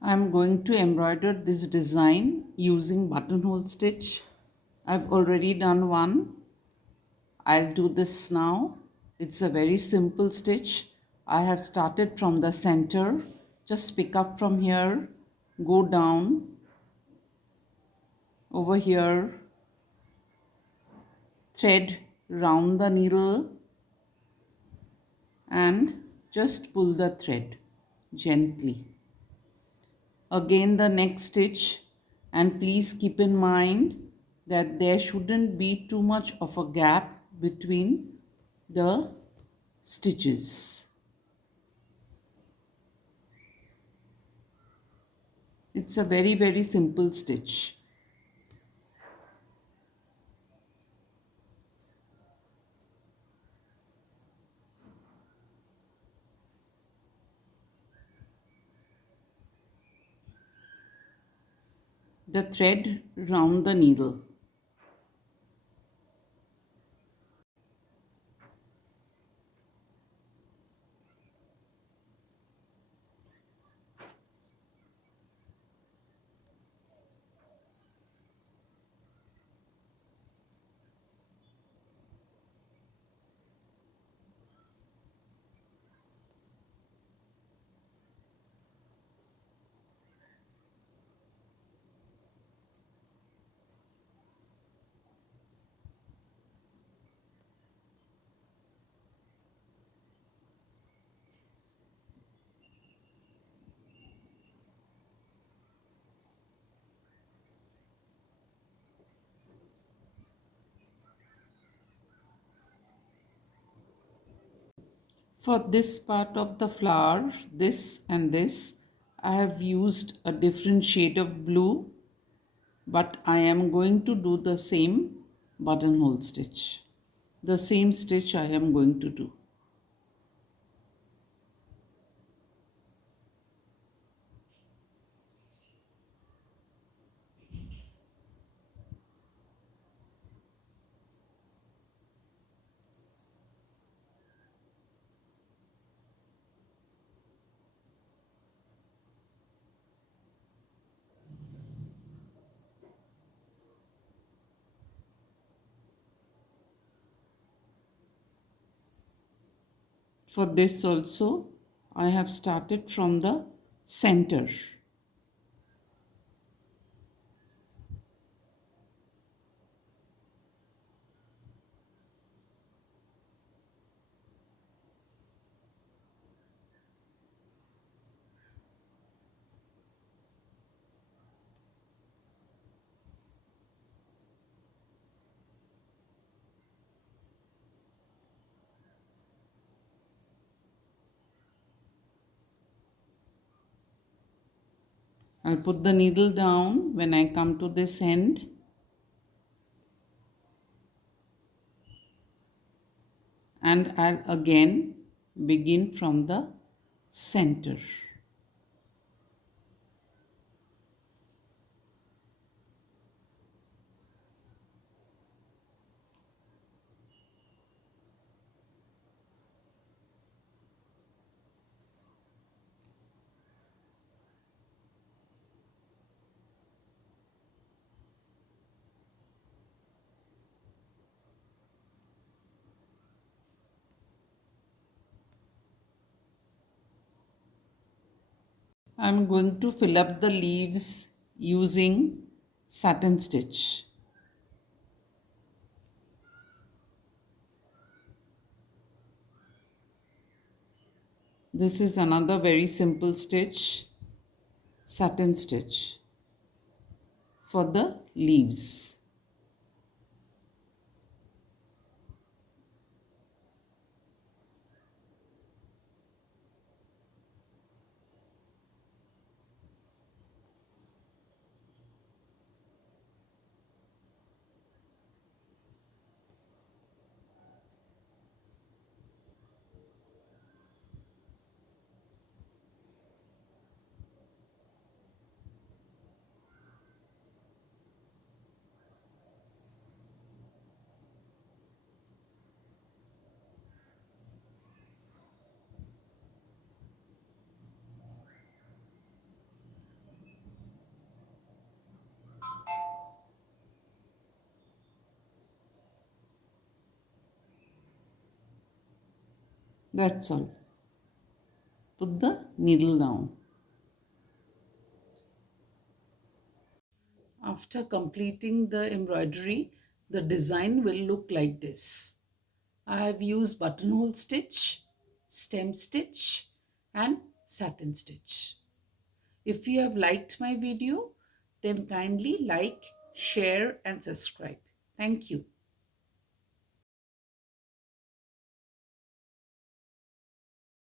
I'm going to embroider this design using buttonhole stitch. I've already done one. I'll do this now. It's a very simple stitch. I have started from the center. Just pick up from here, go down over here, thread round the needle and just pull the thread gently. Again the next stitch, and please keep in mind that there shouldn't be too much of a gap between the stitches. It's a very simple stitch. The thread round the needle. For this part of the flower, this and this, I have used a different shade of blue, but I am going to do the same buttonhole stitch. The same stitch I am going to do. For this also, I have started from the center. I'll put the needle down when I come to this end, and I'll again begin from the center. I'm going to fill up the leaves using satin stitch. This is another very simple stitch, satin stitch for the leaves. That's all. Put the needle down. After completing the embroidery, the design will look like this. I have used buttonhole stitch, stem stitch and satin stitch. If you have liked my video, then kindly like, share and subscribe. Thank you.